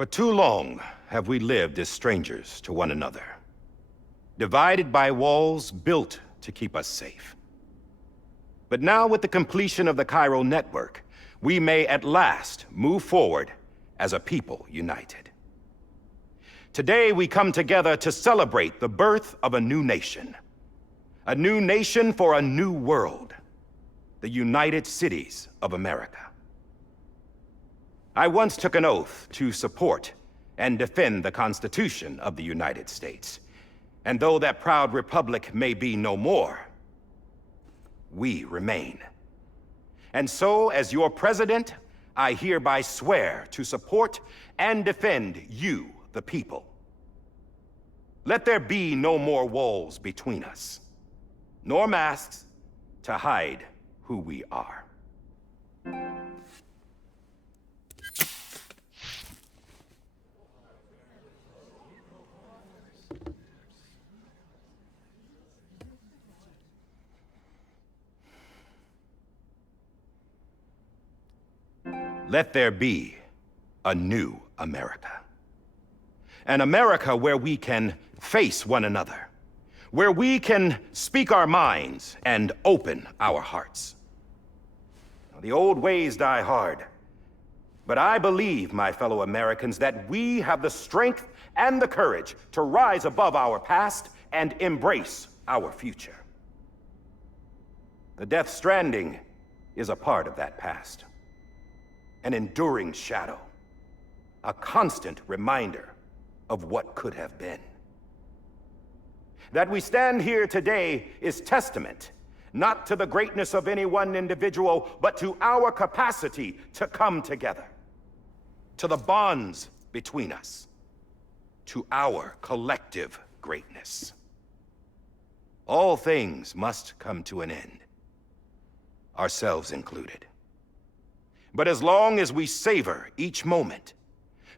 For too long have we lived as strangers to one another, divided by walls built to keep us safe. But now, with the completion of the chiral network, we may at last move forward as a people united. Today we come together to celebrate the birth of a new nation. A new nation for a new world. The United Cities of America. I once took an oath to support and defend the Constitution of the United States. And though that proud republic may be no more, we remain. And so, as your president, I hereby swear to support and defend you, the people. Let there be no more walls between us, nor masks to hide who we are. Let there be a new America. An America where we can face one another, where we can speak our minds and open our hearts. The old ways die hard, but I believe, my fellow Americans, that we have the strength and the courage to rise above our past and embrace our future. The Death Stranding is a part of that past. An enduring shadow, a constant reminder of what could have been. That we stand here today is testament, not to the greatness of any one individual, but to our capacity to come together, to the bonds between us, to our collective greatness. All things must come to an end, ourselves included. But as long as we savor each moment,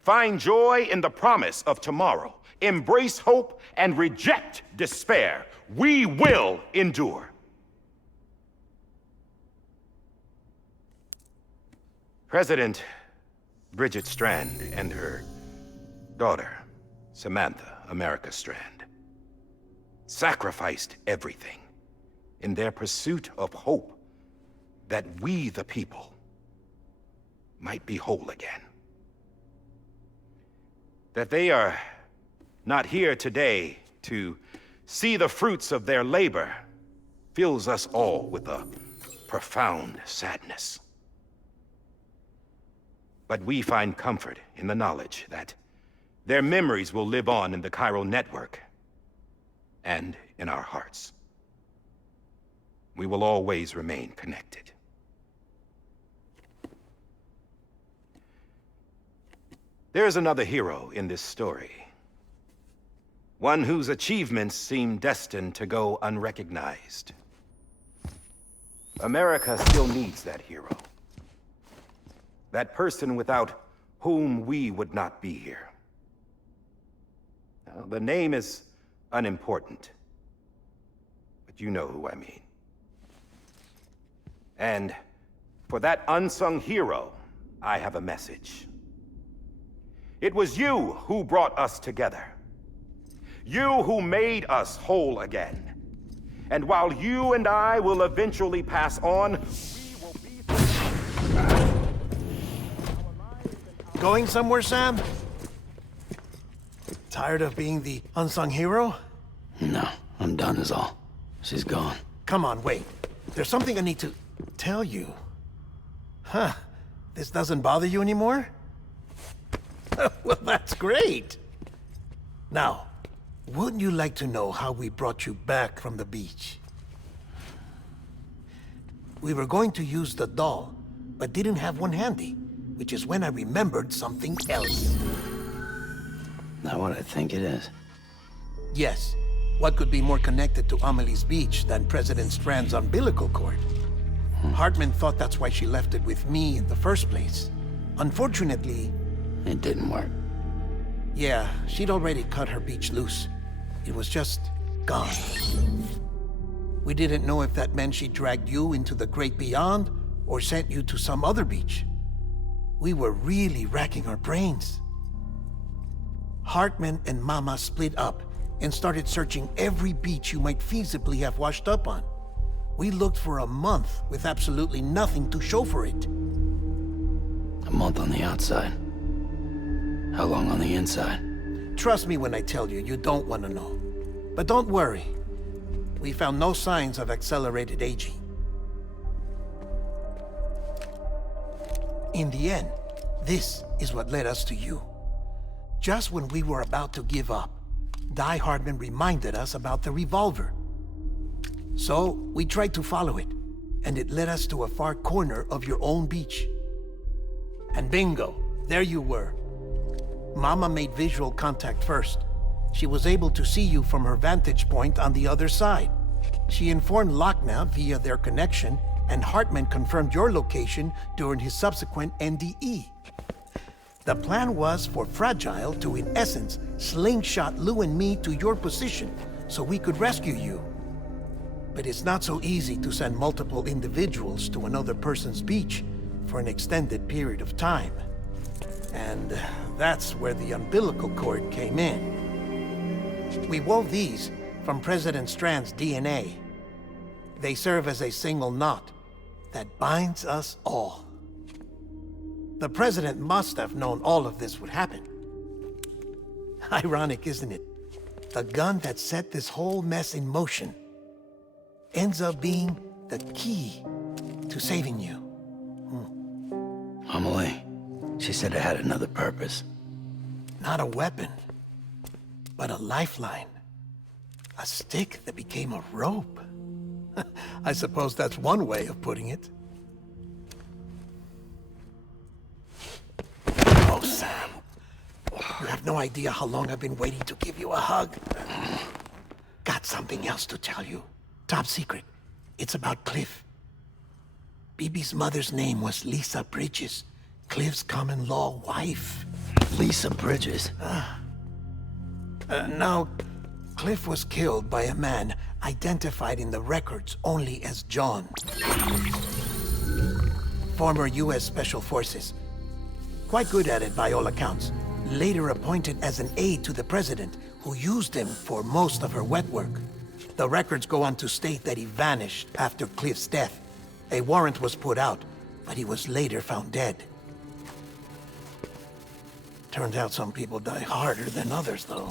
find joy in the promise of tomorrow, embrace hope, and reject despair, we will endure. President Bridget Strand and her daughter, Samantha America Strand, sacrificed everything in their pursuit of hope that we, the people, might be whole again. That they are not here today to see the fruits of their labor fills us all with a profound sadness. But we find comfort in the knowledge that their memories will live on in the chiral network and in our hearts. We will always remain connected. There is another hero in this story. One whose achievements seem destined to go unrecognized. America still needs that hero. That person without whom we would not be here. Now, the name is unimportant, but you know who I mean. And for that unsung hero, I have a message. It was you who brought us together. You who made us whole again. And while you and I will eventually pass on, we will be... Going somewhere, Sam? Tired of being the unsung hero? No, I'm done is all. She's gone. Come on, wait. There's something I need to tell you. Huh. This doesn't bother you anymore? Well, that's great. Now, wouldn't you like to know how we brought you back from the beach? We were going to use the doll, but didn't have one handy, which is when I remembered something else. Not what I think it is. Yes. What could be more connected to Amelie's beach than President Strand's umbilical cord? Hartman thought that's why she left it with me in the first place. Unfortunately... It didn't work. Yeah, she'd already cut her beach loose. It was just gone. We didn't know if that meant she dragged you into the great beyond or sent you to some other beach. We were really racking our brains. Hartman and Mama split up and started searching every beach you might feasibly have washed up on. We looked for a month with absolutely nothing to show for it. A month on the outside. How long on the inside? Trust me when I tell you, you don't want to know. But don't worry. We found no signs of accelerated aging. In the end, this is what led us to you. Just when we were about to give up, Die Hardman reminded us about the revolver. So, we tried to follow it, and it led us to a far corner of your own beach. And bingo, there you were. Mama made visual contact first. She was able to see you from her vantage point on the other side. She informed Lochna via their connection, and Hartman confirmed your location during his subsequent NDE. The plan was for Fragile to, in essence, slingshot Lou and me to your position so we could rescue you. But it's not so easy to send multiple individuals to another person's beach for an extended period of time. And that's where the umbilical cord came in. We wove these from President Strand's DNA. They serve as a single knot that binds us all. The President must have known all of this would happen. Ironic, isn't it? The gun that set this whole mess in motion ends up being the key to saving you. Amelie, she said it had another purpose. Not a weapon, but a lifeline. A stick that became a rope. I suppose that's one way of putting it. Oh, Sam. You have no idea how long I've been waiting to give you a hug. Got something else to tell you. Top secret. It's about Cliff. Bibi's mother's name was Lisa Bridges, Cliff's common-law wife. Lisa Bridges? Now, Cliff was killed by a man identified in the records only as John. Former U.S. Special Forces. Quite good at it by all accounts. Later appointed as an aide to the president, who used him for most of her wet work. The records go on to state that he vanished after Cliff's death. A warrant was put out, but he was later found dead. Turns out some people die harder than others, though.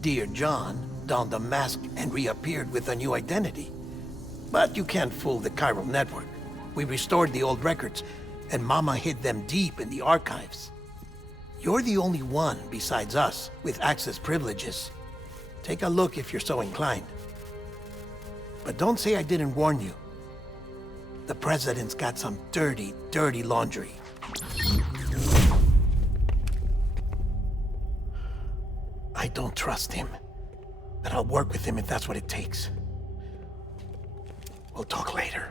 Dear John donned a mask and reappeared with a new identity. But you can't fool the chiral network. We restored the old records, and Mama hid them deep in the archives. You're the only one besides us with access privileges. Take a look if you're so inclined. But don't say I didn't warn you. The president's got some dirty, dirty laundry. I don't trust him, but I'll work with him if that's what it takes. We'll talk later.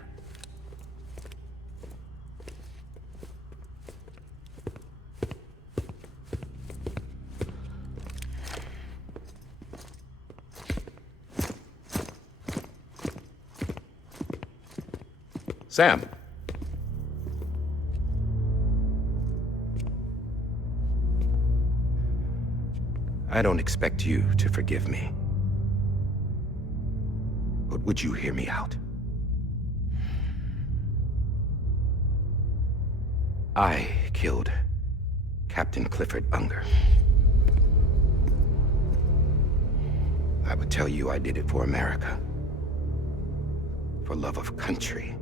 Sam. I don't expect you to forgive me. But would you hear me out? I killed Captain Clifford Unger. I would tell you I did it for America. For love of country.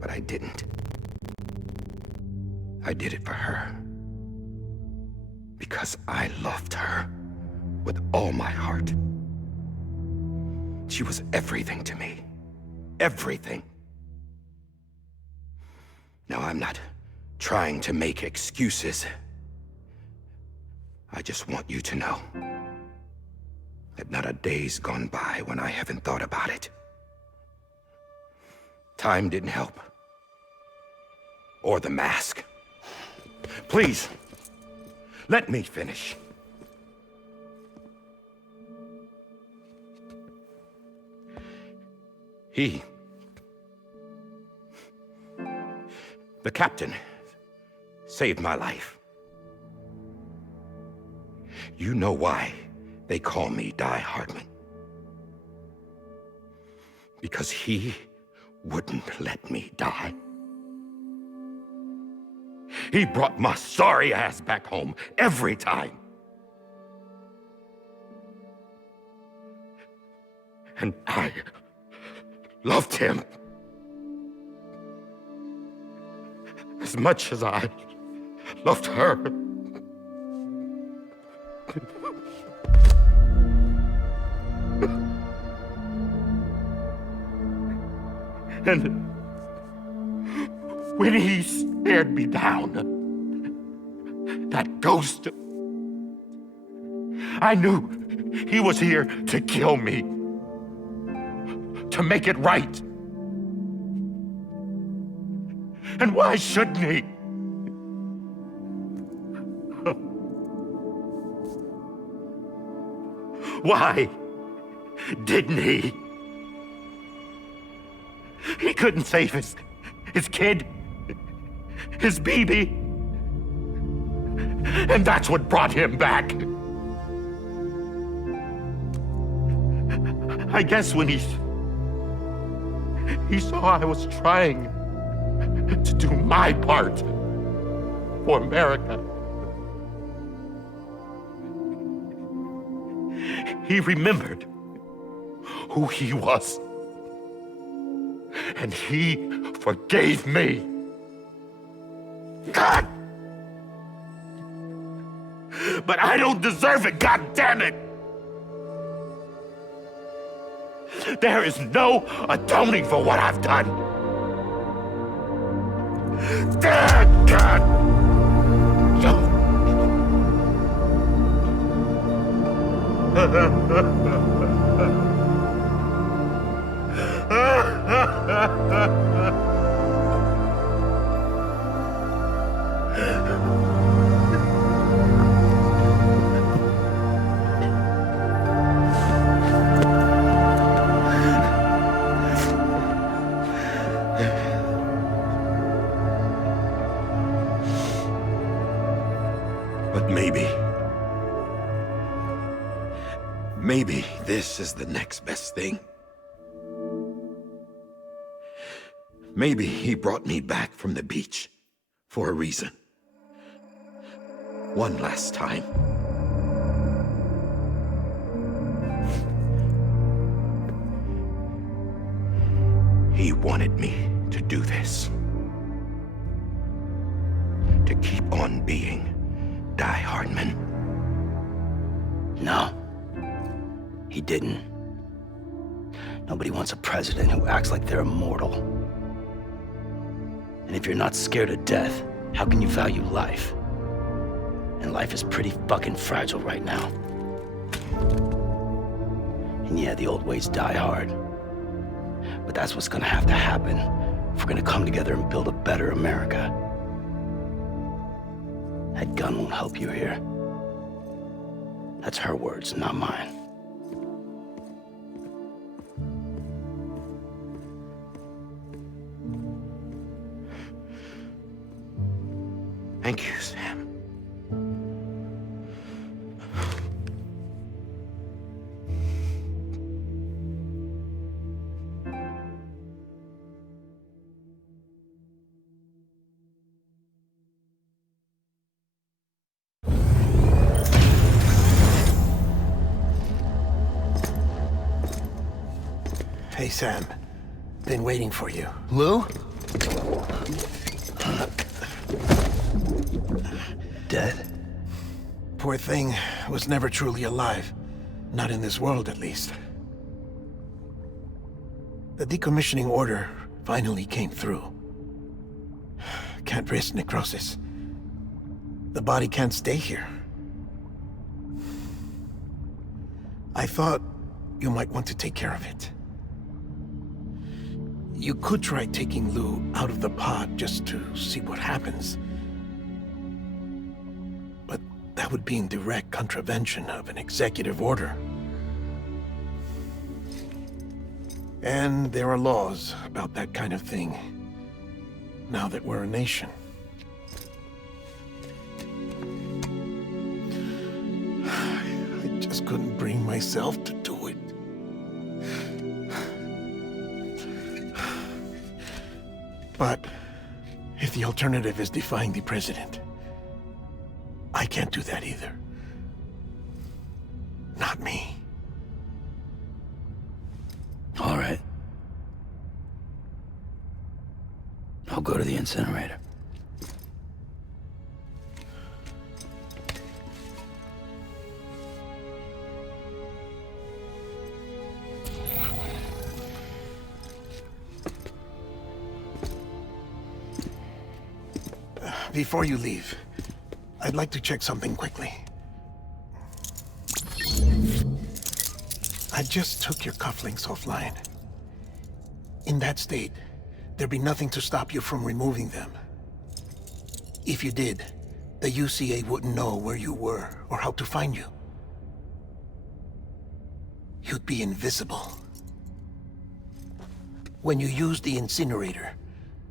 But I didn't. I did it for her. Because I loved her with all my heart. She was everything to me. Everything. Now, I'm not trying to make excuses. I just want you to know that not a day's gone by when I haven't thought about it. Time didn't help. Or the mask. Please, let me finish. The captain saved my life. You know why they call me Die Hardman? Because he wouldn't let me die. He brought my sorry ass back home every time. And I loved him as much as I loved her. And when he stared me down, that ghost, I knew he was here to kill me, to make it right. And why shouldn't he? Why didn't he? He couldn't save his kid, his baby. And that's what brought him back. I guess when he saw I was trying to do my part for America, he remembered who he was. And he forgave me. God! But I don't deserve it, God damn it! There is no atoning for what I've done. God! But maybe this is the next best thing. Maybe he brought me back from the beach for a reason. One last time. He wanted me to do this. To keep on being Die Hardman. No. He didn't. Nobody wants a president who acts like they're immortal. And if you're not scared of death, how can you value life? And life is pretty fucking fragile right now. And yeah, the old ways die hard. But that's what's gonna have to happen if we're gonna come together and build a better America. That gun won't help you here. That's her words, not mine. Thank you, Sam. Hey, Sam. Been waiting for you. Lou? Dead? Poor thing was never truly alive. Not in this world, at least. The decommissioning order finally came through. Can't risk necrosis. The body can't stay here. I thought you might want to take care of it. You could try taking Lou out of the pod just to see what happens. But that would be in direct contravention of an executive order. And there are laws about that kind of thing, now that we're a nation. just couldn't bring myself to do it. But if the alternative is defying the president, I can't do that either. Not me. All right. I'll go to the incinerator. Before you leave, I'd like to check something quickly. I just took your cufflinks offline. In that state, there'd be nothing to stop you from removing them. If you did, the UCA wouldn't know where you were or how to find you. You'd be invisible. When you use the incinerator,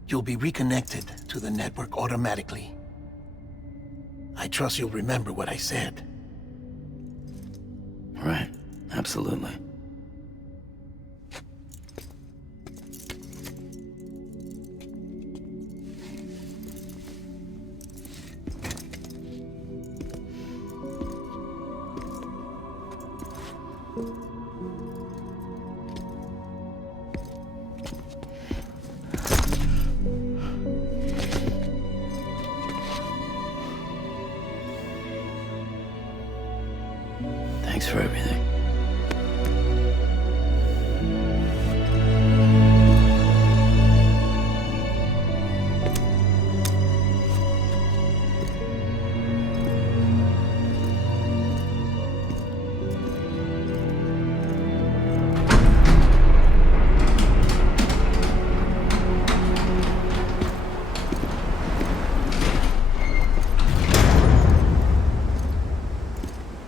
you'll be reconnected to the network automatically. I trust you'll remember what I said. Right. Absolutely. Thanks for everything.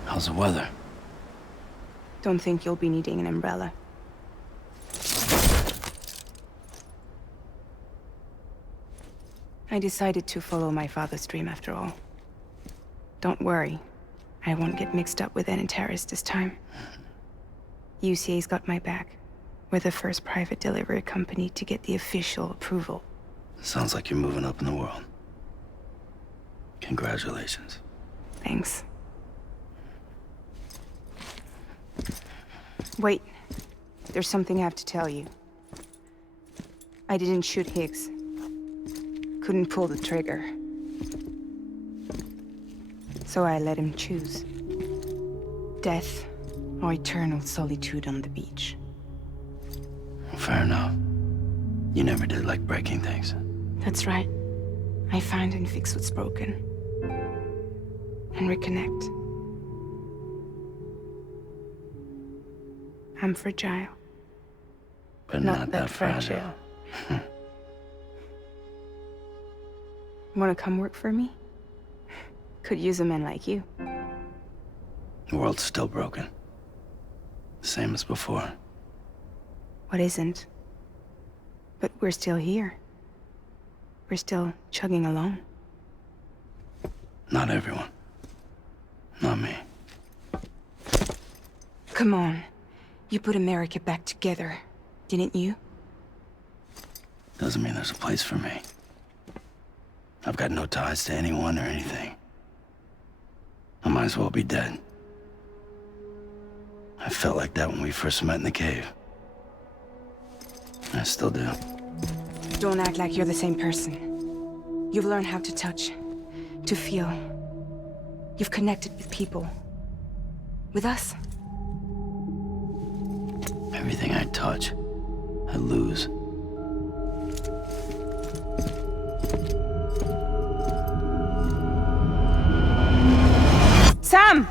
How's the weather? Don't think you'll be needing an umbrella. I decided to follow my father's dream after all. Don't worry, I won't get mixed up with any terrorists this time. UCA's got my back. We're the first private delivery company to get the official approval. Sounds like you're moving up in the world. Congratulations. Thanks. Wait, there's something I have to tell you. I didn't shoot Higgs. Couldn't pull the trigger. So I let him choose. Death or eternal solitude on the beach. Fair enough. You never did like breaking things. That's right. I find and fix what's broken. And reconnect. I'm fragile. But not that fragile. Wanna come work for me? Could use a man like you. The world's still broken. Same as before. What isn't? But we're still here. We're still chugging along. Not everyone. Not me. Come on. You put America back together, didn't you? Doesn't mean there's a place for me. I've got no ties to anyone or anything. I might as well be dead. I felt like that when we first met in the cave. I still do. Don't act like you're the same person. You've learned how to touch, to feel. You've connected with people. With us. Everything I touch, I lose. Sam!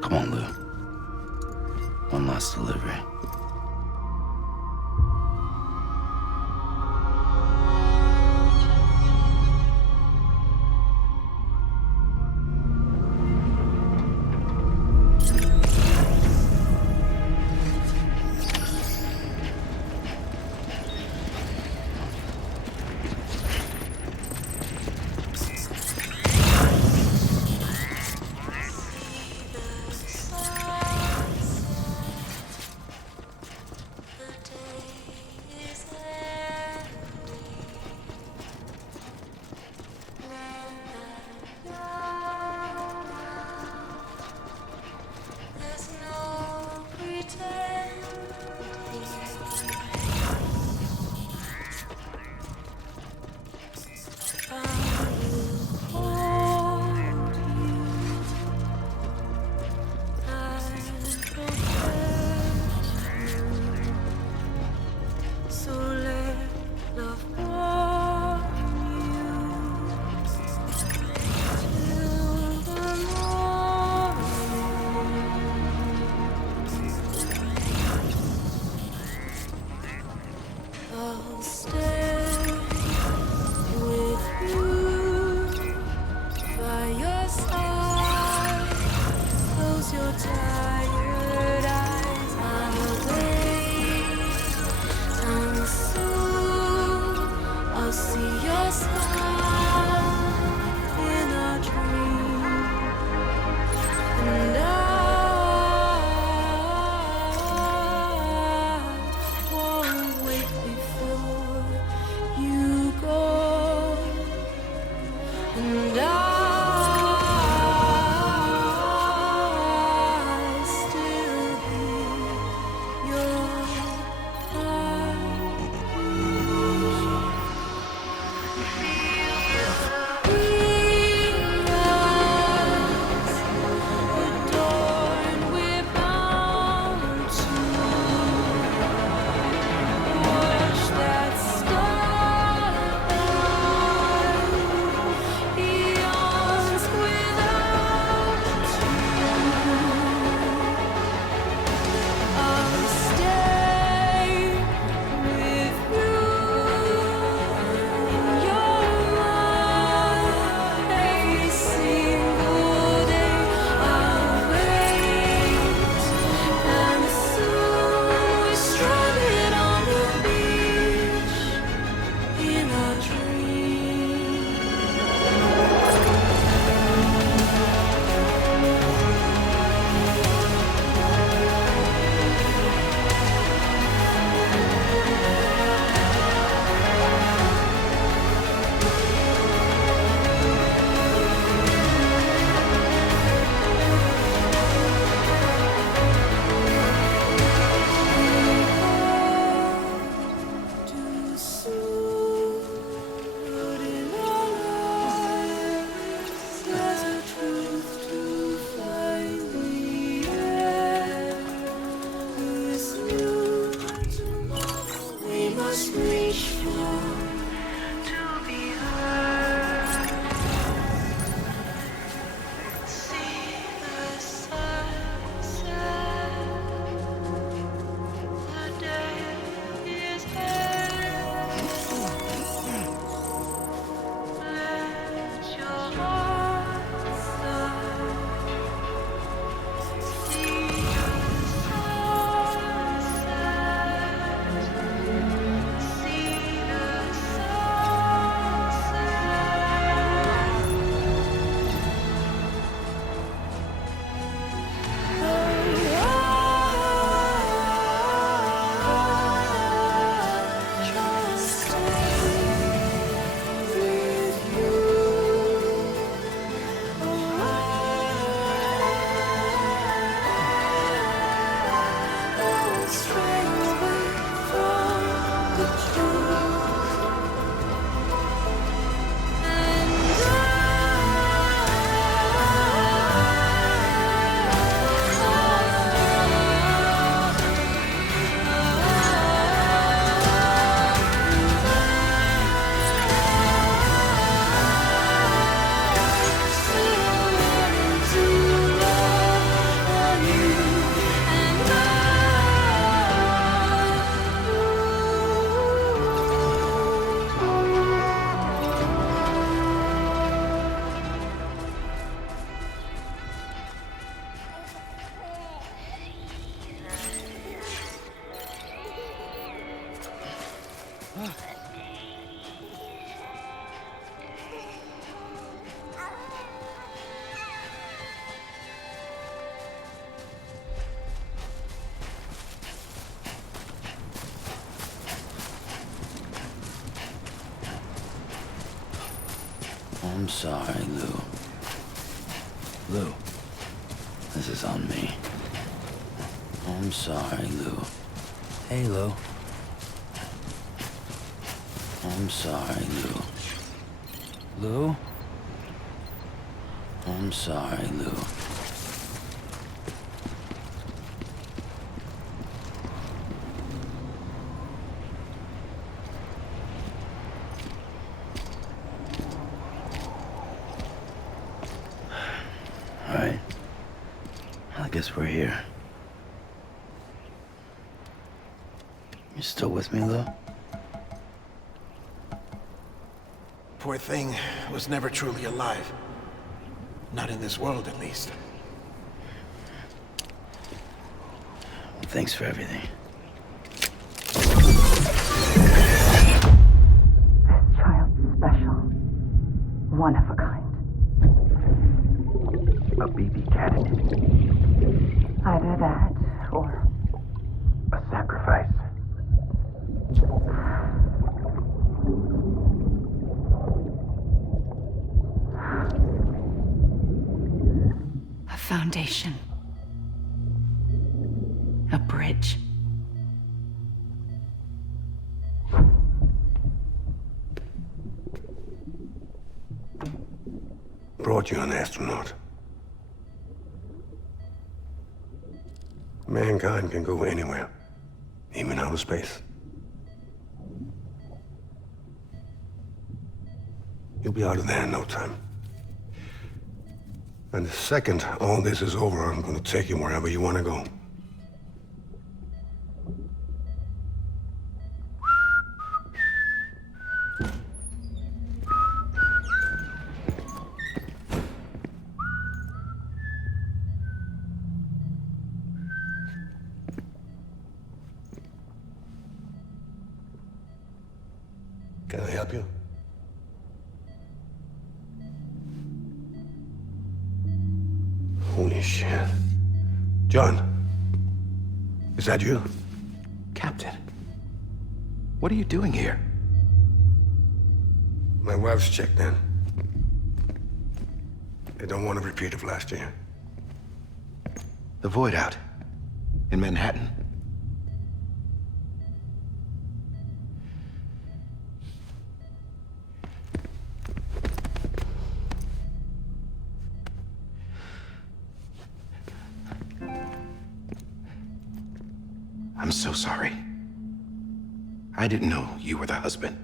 Come on, Lou. One last delivery. I'll stay with you by your side. Close your tired eyes. I'll wait, and soon I'll see your smile in a dream, and I won't wait before you go, and I still hear your heart beat. Adorned, we're bound to watch that starlight eons without you. I'll stay with you in your mind every single day. I'll wait, and soon we're stranded on the beach in a dream. Too soon, but in our lives there's a truth to find the end. This new tomorrow we must reach for to be heard. See the sunset. The day is here. Let your heart start. See the sunset. See the sunset. I'm sorry, Lou. Lou, this is on me. I'm sorry, Lou. Hey, Lou. I'm sorry, Lou. Lou? I'm sorry, Lou. All right. I guess we're here. You still with me, Lou? poor thing was never truly alive. Not in this world, at least. Thanks for everything. Child's special. One of a kind. A BB candidate. Either that, or... A sacrifice. a foundation. A bridge. Brought you an astronaut. Mankind can go anywhere, even outer space. You'll be out of there in no time. And the second all this is over, I'm gonna take you wherever you wanna go. Can I help you? Holy shit. John, is that you? Captain, what are you doing here? My wife's checked in. They don't want a repeat of last year. The Void Out in Manhattan. I'm so sorry. I didn't know you were the husband.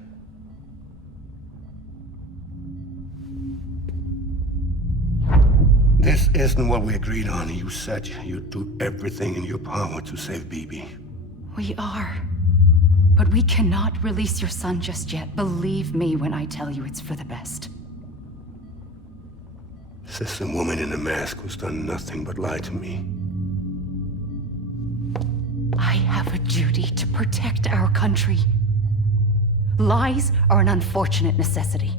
This isn't what we agreed on. You said you'd do everything in your power to save BB. We are. But we cannot release your son just yet. Believe me when I tell you it's for the best. This is a woman in a mask who's done nothing but lie to me. I have a duty to protect our country. Lies are an unfortunate necessity.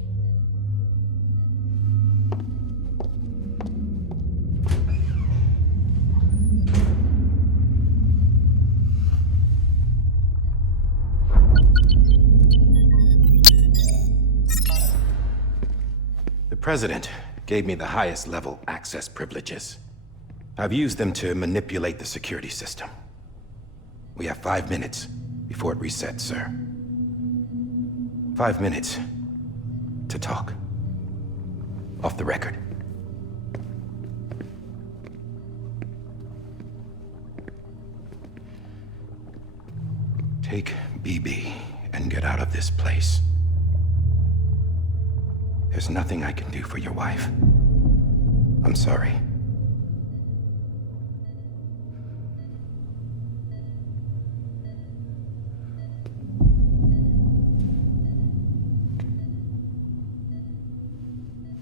The President gave me the highest level access privileges. I've used them to manipulate the security system. We have 5 minutes before it resets, sir. 5 minutes to talk. Off the record. Take BB and get out of this place. There's nothing I can do for your wife. I'm sorry.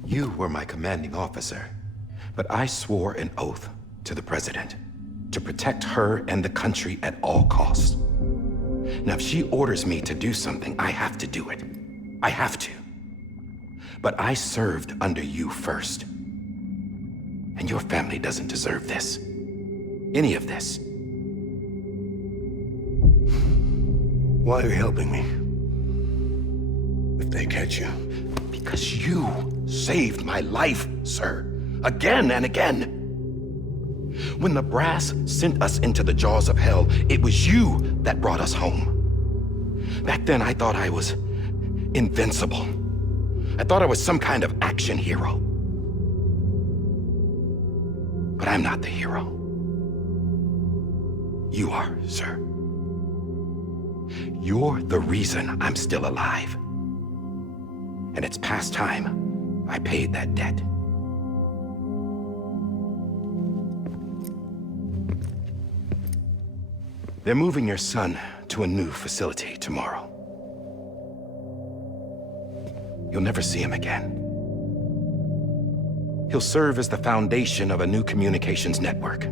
You were my commanding officer, but I swore an oath to the President to protect her and the country at all costs. Now, if she orders me to do something, I have to do it. I have to. But I served under you first. And your family doesn't deserve this. Any of this. Why are you helping me? If they catch you. Because you saved my life, sir. Again and again. When the brass sent us into the jaws of hell, it was you that brought us home. Back then, I thought I was invincible. I thought I was some kind of action hero. But I'm not the hero. You are, sir. You're the reason I'm still alive. And it's past time I paid that debt. They're moving your son to a new facility tomorrow. you'll never see him again. He'll serve as the foundation of a new communications network.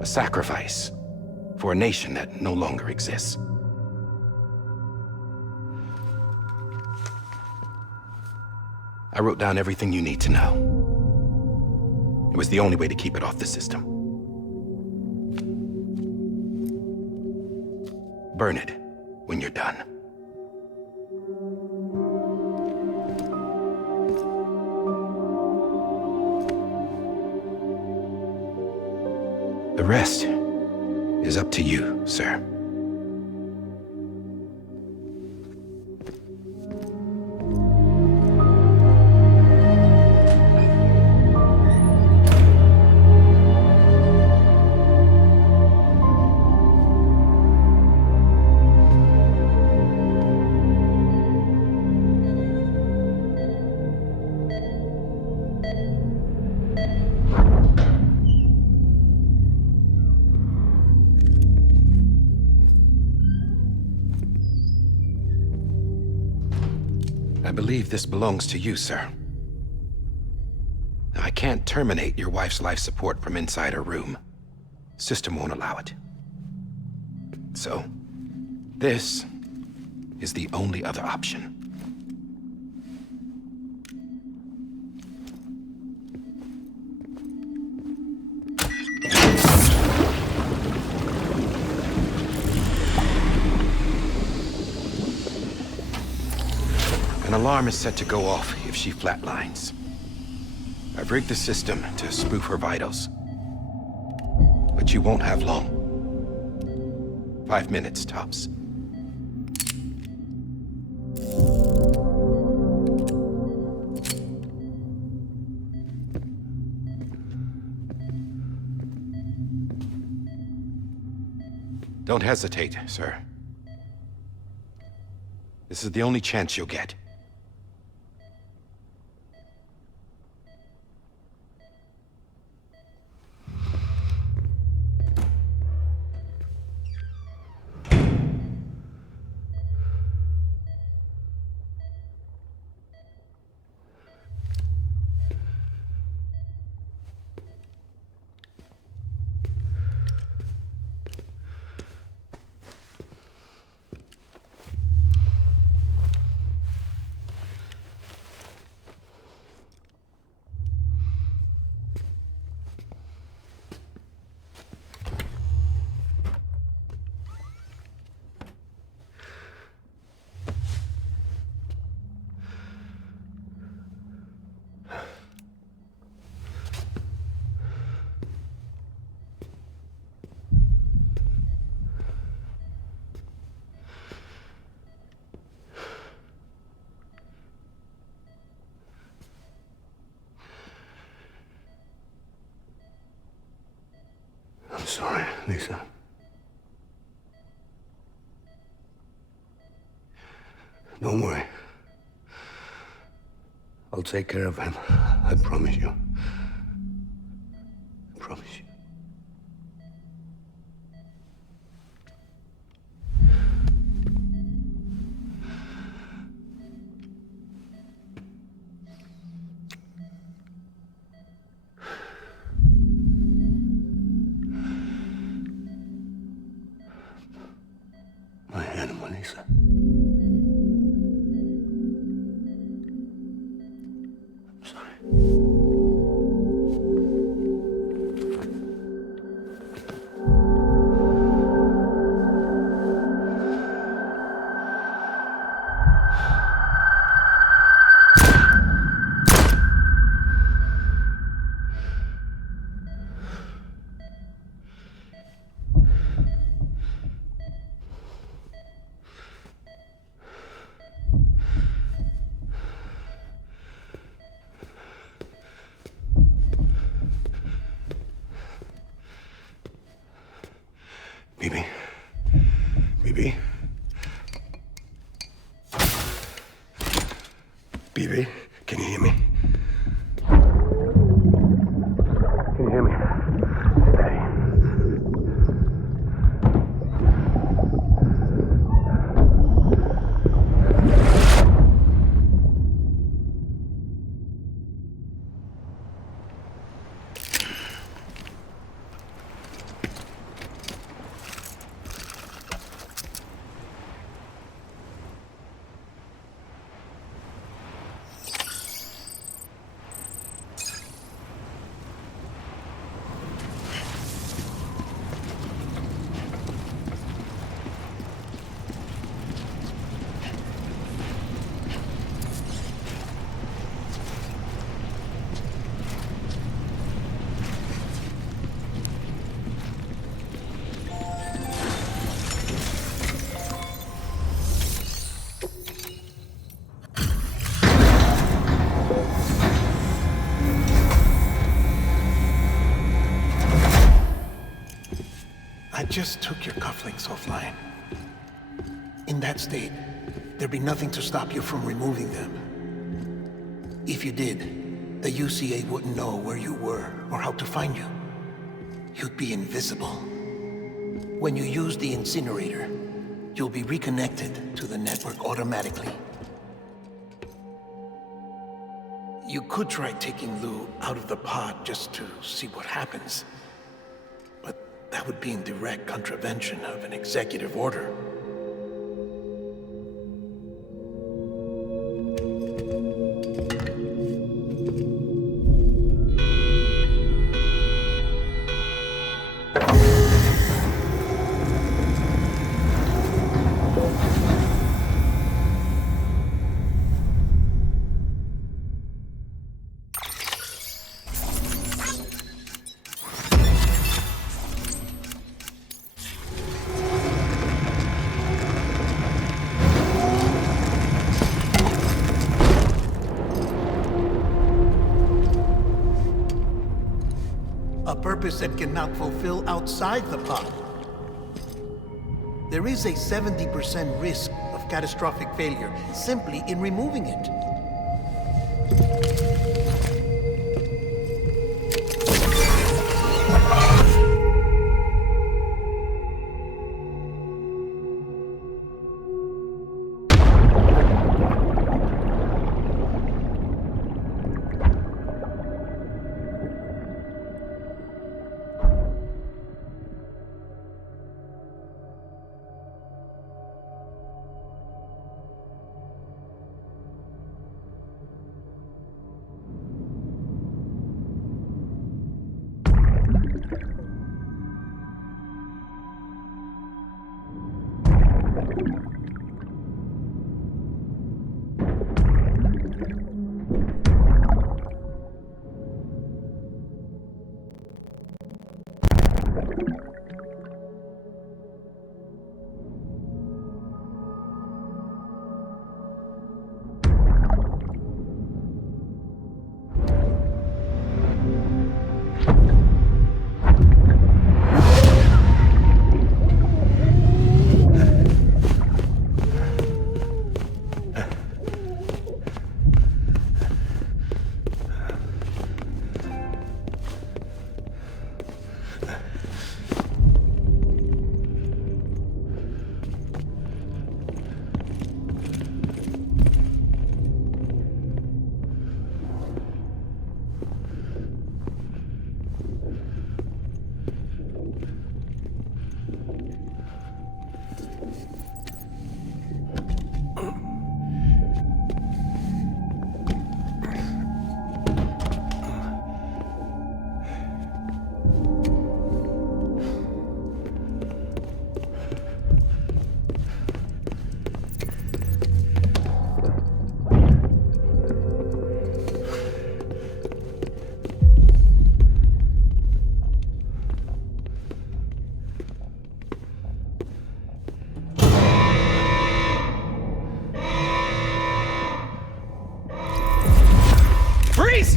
A sacrifice for a nation that no longer exists. I wrote down everything you need to know. It was the only way to keep it off the system. Burn it when you're done. The rest is up to you, sir. I believe this belongs to you, sir. I can't terminate your wife's life support from inside her room. System won't allow it. So, this is the only other option. An alarm is set to go off if she flatlines. I've rigged the system to spoof her vitals. But you won't have long. 5 minutes, tops. Don't hesitate, sir. This is the only chance you'll get. I'm sorry, Lisa. Don't worry. I'll take care of him. I promise you. I promise you. My animal, Lisa. I'm sorry. Bibi? Bibi? Bibi, can you hear me? Can you hear me? Steady. just took your cufflinks offline. In that state, there'd be nothing to stop you from removing them. If you did, the UCA wouldn't know where you were or how to find you. You'd be invisible. When you use the incinerator, you'll be reconnected to the network automatically. You could try taking Lou out of the pod just to see what happens. But that would be in direct contravention of an executive order. Purpose that cannot fulfill outside the pod. There is a 70% risk of catastrophic failure simply in removing it.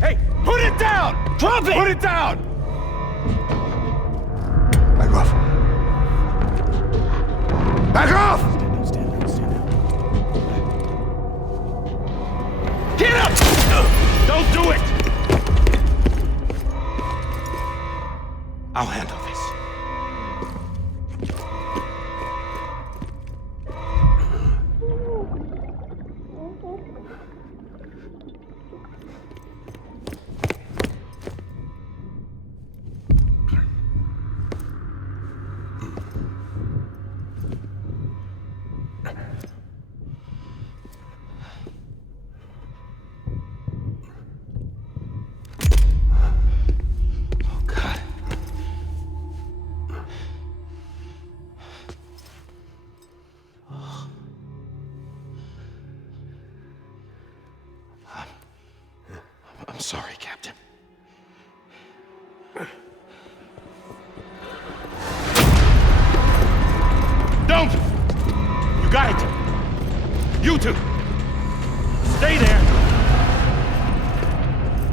Hey, put it down! Drop it! Put it down! Back off. Back off! Get up! Don't do it! I'll handle this. I'm sorry, Captain. Don't! You got it! You two! Stay there!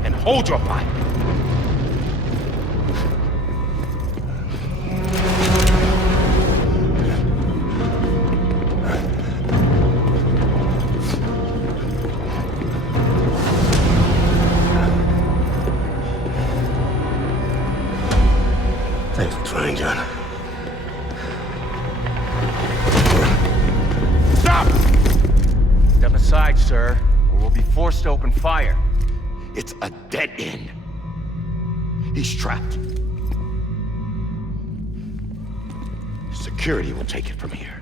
And hold your fire! John. Stop! Step aside, sir, or we'll be forced to open fire. It's a dead end. He's trapped. Security will take it from here.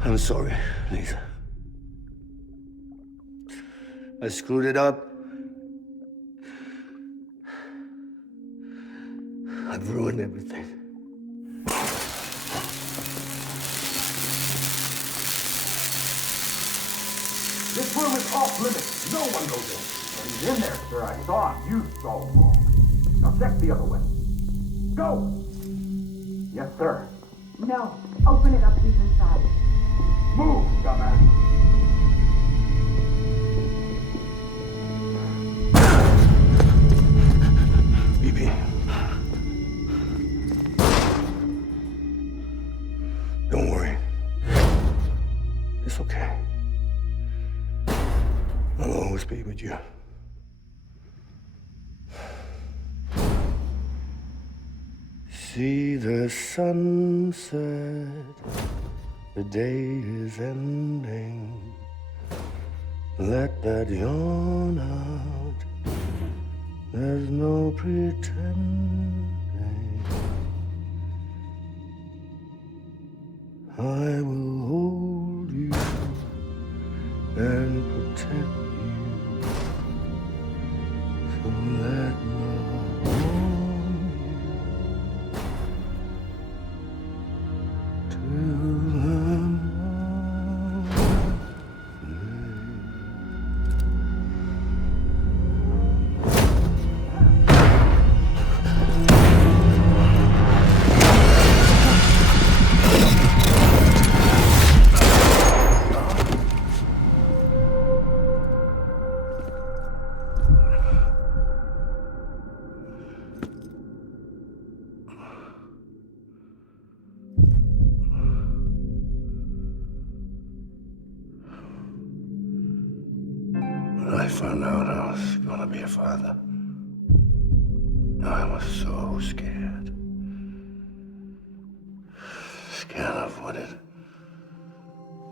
I'm sorry, Lisa. I screwed it up. I've ruined everything. This room is off limits. No one goes in. But he's in there, sir. I saw him. You saw him wrong. Now check the other way. Go! Yes, sir. No. Open it up. He's inside. Move, dumbass. BB. Don't worry. It's okay. I'll always be with you. See the sunset. The day is ending. Let that yawn out. There's no pretending. I will hold you and protect you. So let my warm you till the When I found out I was gonna be a father, I was so scared. Scared of what it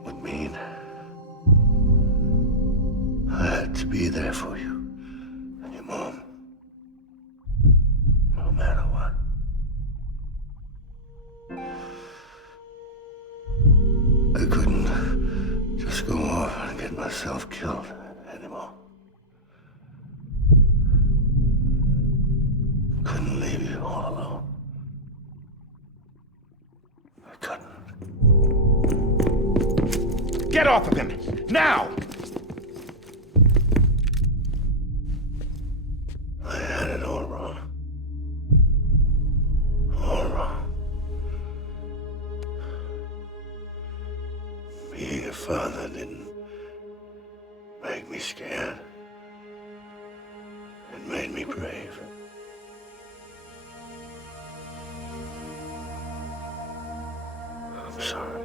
would mean. I had to be there for you and your mom, no matter what. I couldn't just go off and get myself killed anymore. Couldn't leave you all alone. I couldn't. Get off of him! Now! I had it all wrong. All wrong. make me scared. It made me brave. I'm sorry.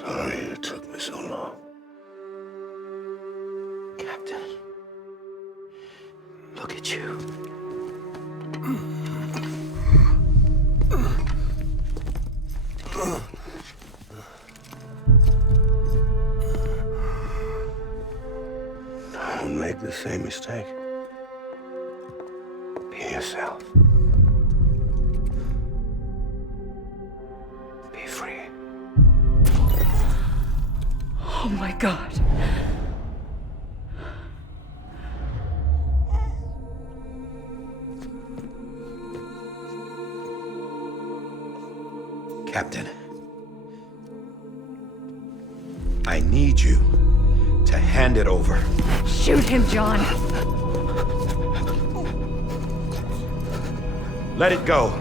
Sorry it took me so long. Captain, look at you. Don't make the same mistake. Be yourself. Be free. Oh my God. Captain, I need you to hand it over. Shoot him, John. Let it go.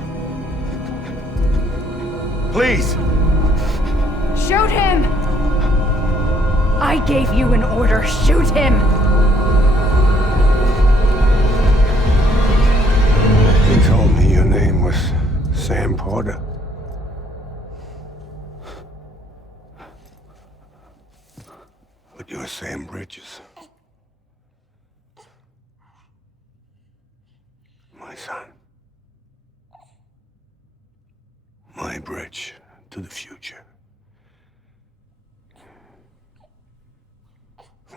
Please. Shoot him! I gave you an order. Shoot him! You told me your name was Sam Porter. But you're Sam Bridges. My son. My bridge to the future.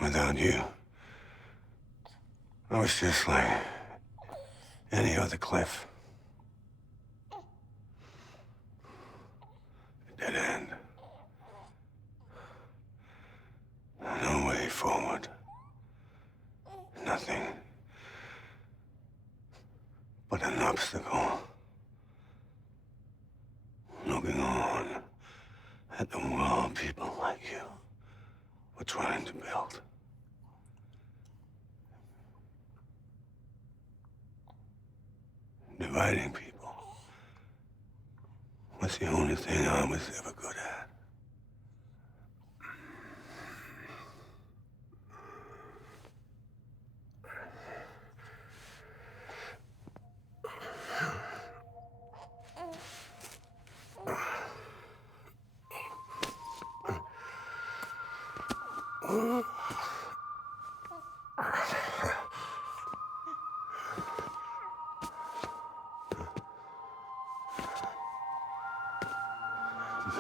Without you, I was just like any other Cliff. A dead end. No way forward. Nothing but an obstacle. Looking on at the world people like you were trying to build. Dividing people was the only thing I was ever good at.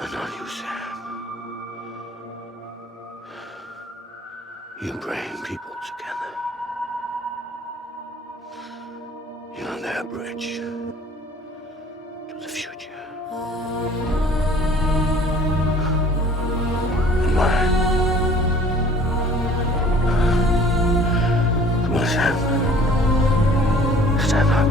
But not you, Sam. You bring people together. You're their bridge to the future. And mine. Come on, Sam. Stand up.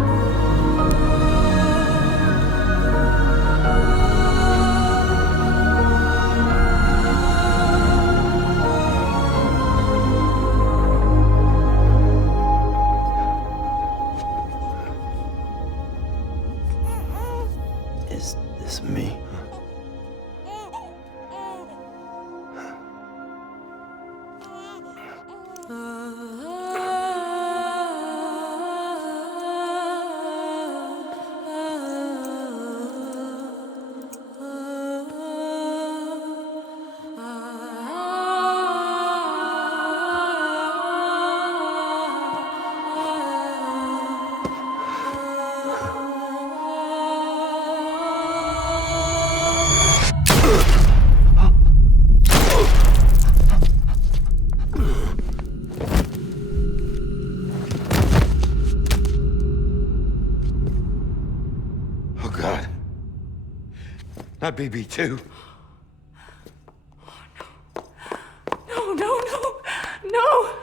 Is this me? Oh, God. Not BB2. No, no, no, no!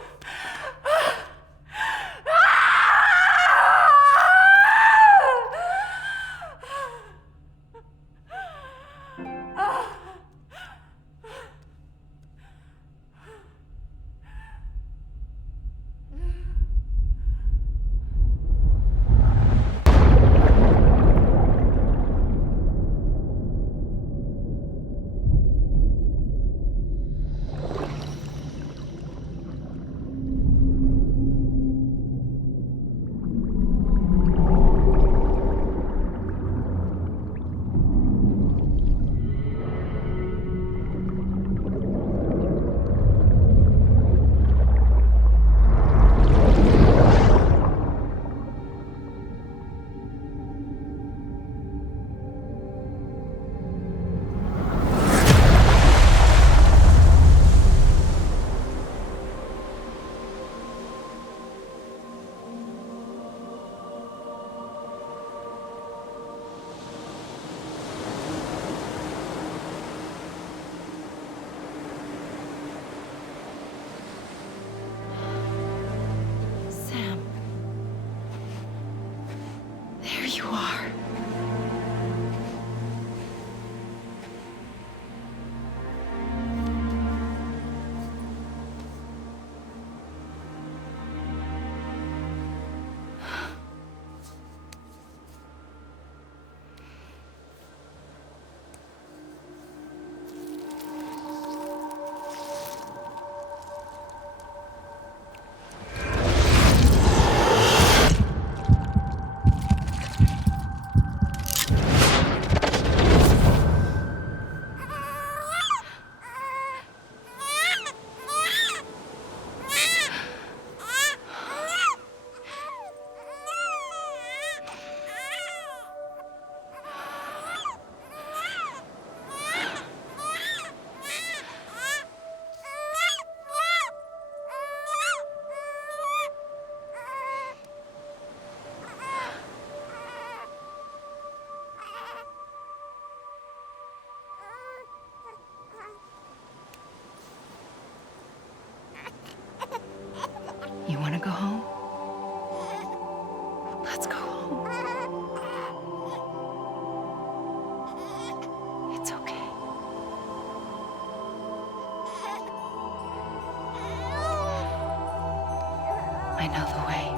you are. You want to go home? Let's go home. It's okay. I know the way.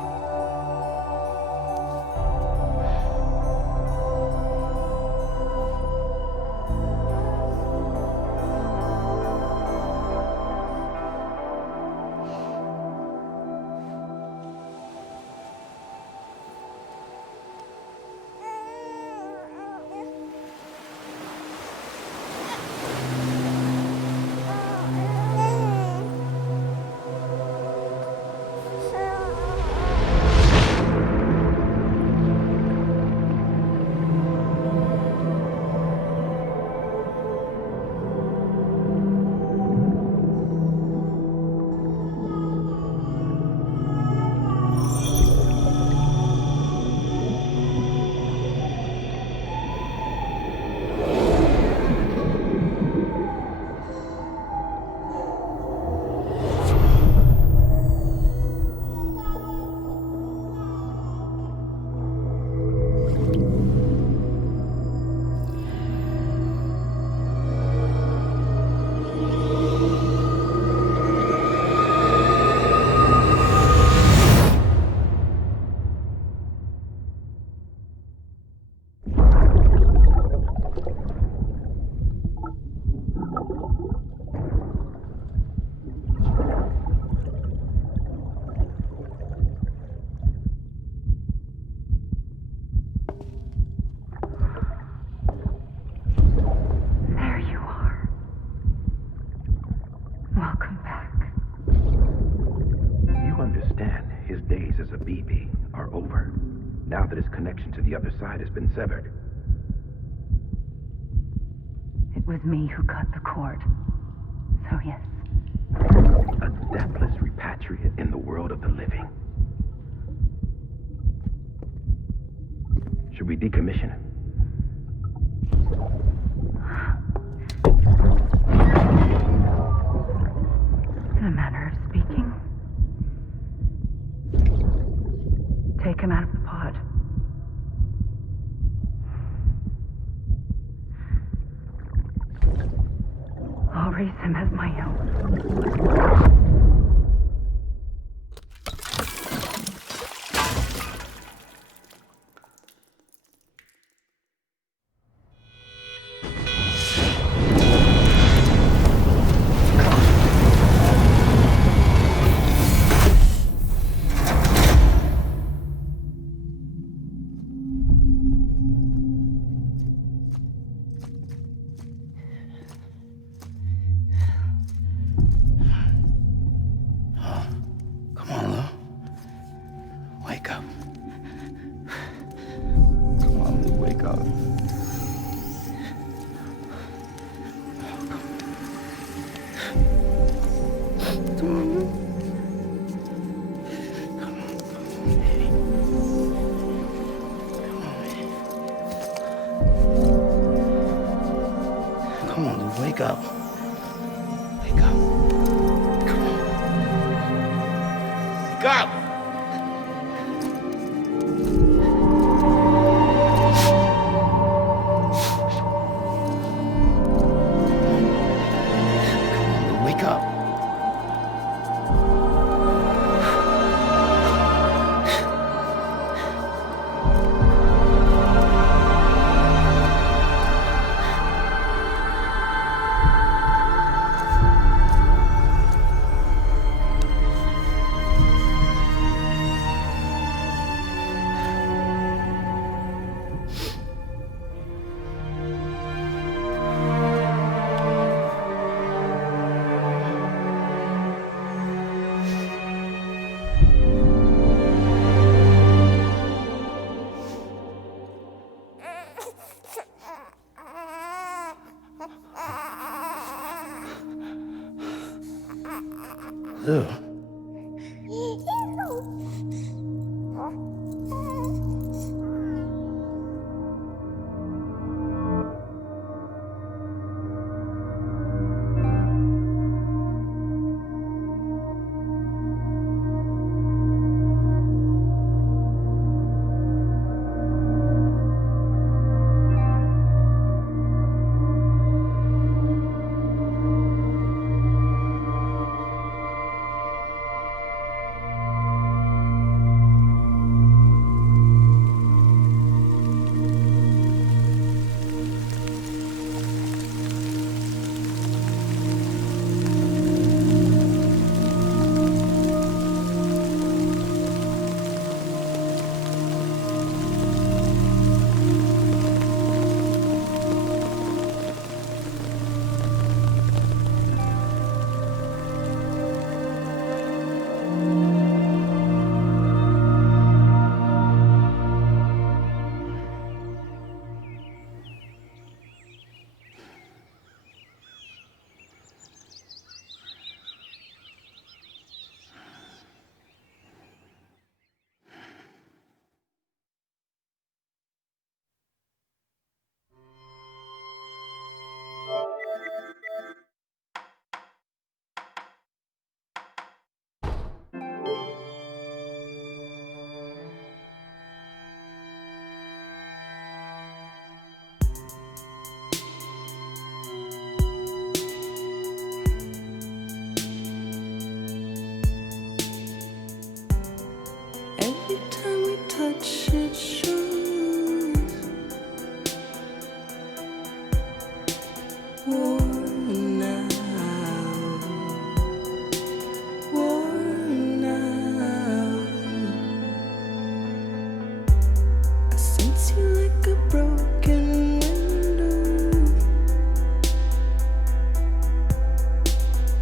Now that his connection to the other side has been severed. It was me who cut the cord. So yes. A deathless repatriate in the world of the living. Should we decommission him? In a manner of speaking. Take him out of the pod. I'll raise him as my own. Wake up. Wake up. Come on. Wake up! up. Ew. Every time we touch it shows war now, war now. I sense you like a broken window.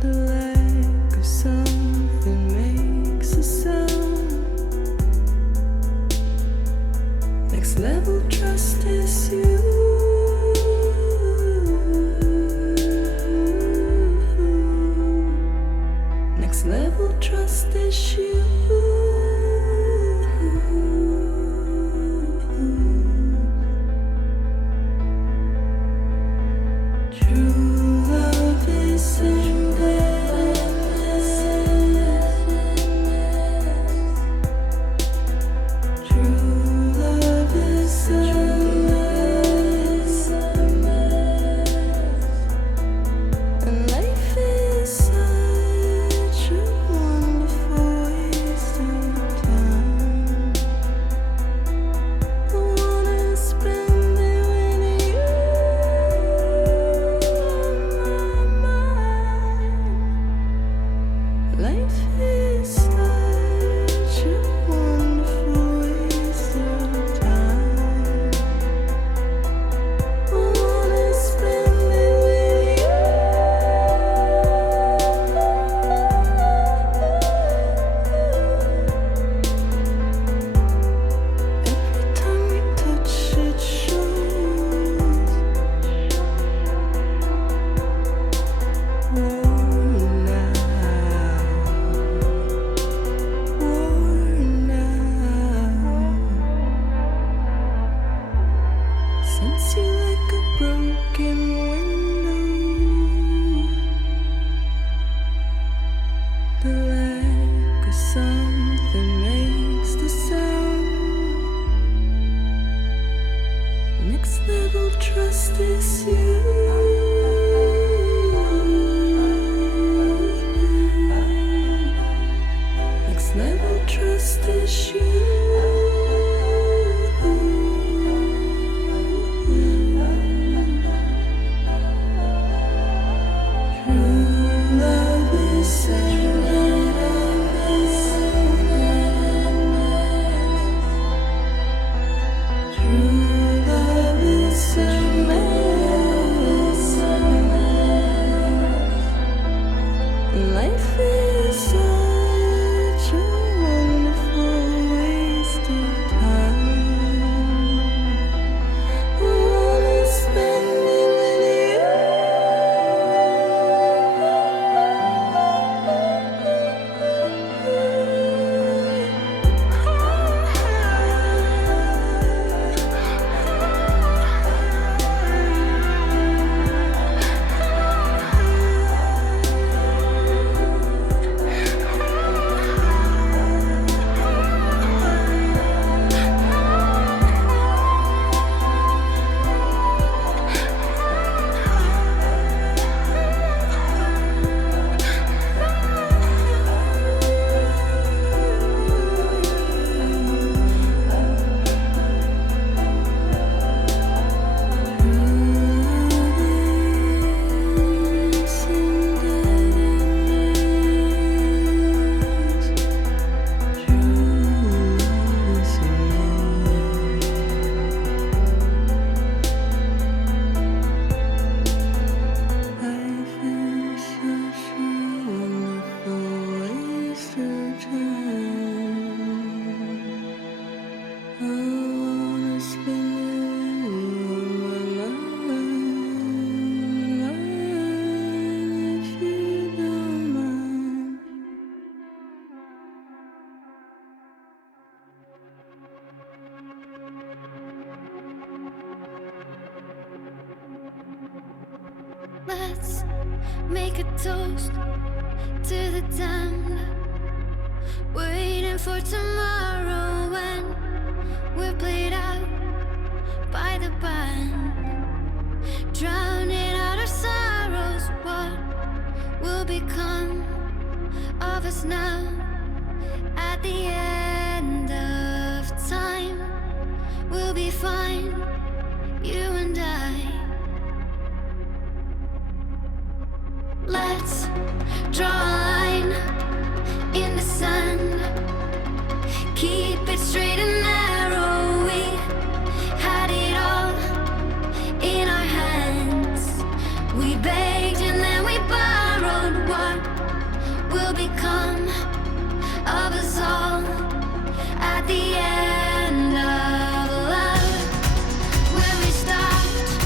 The lack of something makes a sound. Next level trust is you. Next level trust is you. True love is endless. True love is endless. And life is such a wonderful waste of time. I wanna spend it with you on my mind. Life is such a wonderful waste of time. I wanna spend it with you. Every time we touch it shows war now, war now. Sense you like a broken window. The lack of something makes the sound. Next level trust is you. Life is such a wonderful waste of time. I wanna spend it with Let's make a toast to the damned, waiting for tomorrow when we're played out by the band, drowning out our sorrows. What will become of us now at the end of time? We'll be fine, you and I. Let's draw a line in the sand, keep it straight and narrow. We had it all in our hands. We begged and then we borrowed. What will become of us all at the end of love? When we stopped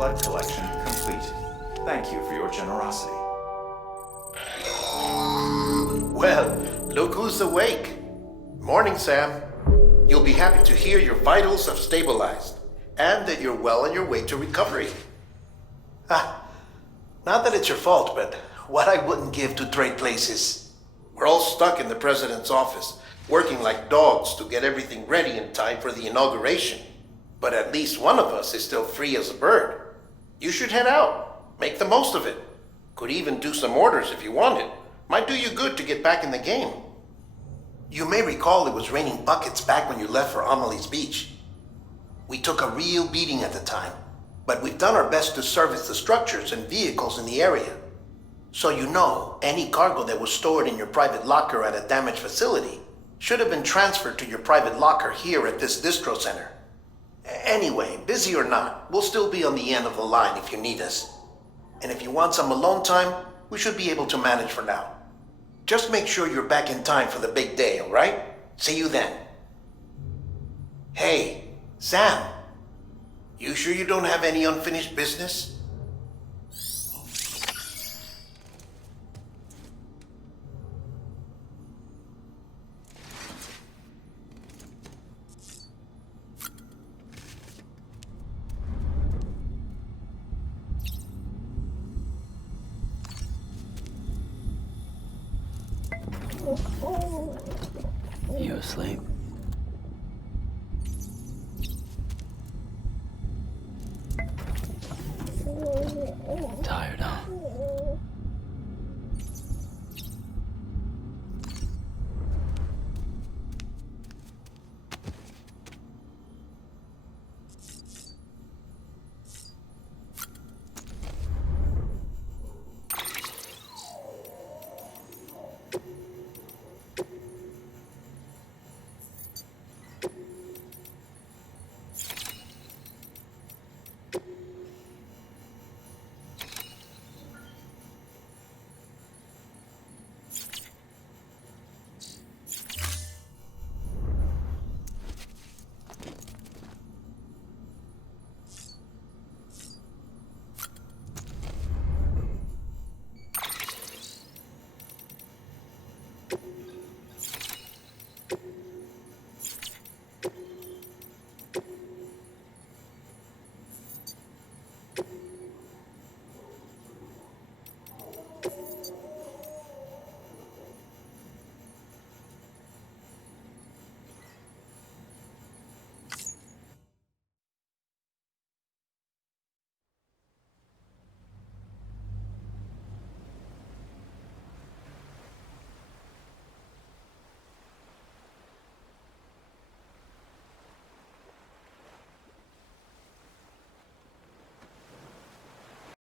blood collection complete. Thank you for your generosity. Well, look who's awake. Morning, Sam. You'll be happy to hear your vitals have stabilized, and that you're well on your way to recovery. Not that it's your fault, but what I wouldn't give to trade places. We're all stuck in the president's office, working like dogs to get everything ready in time for the inauguration. But at least one of us is still free as a bird. You should head out. Make the most of it. Could even do some orders if you wanted. Might do you good to get back in the game. You may recall it was raining buckets back when you left for Amelie's Beach. We took a real beating at the time, but we've done our best to service the structures and vehicles in the area. So you know, any cargo that was stored in your private locker at a damaged facility should have been transferred to your private locker here at this distro center. Anyway, busy or not, we'll still be on the end of the line if you need us. And if you want some alone time, we should be able to manage for now. Just make sure you're back in time for the big day, all right? See you then. Hey, Sam. You sure you don't have any unfinished business? You asleep? Tired, huh?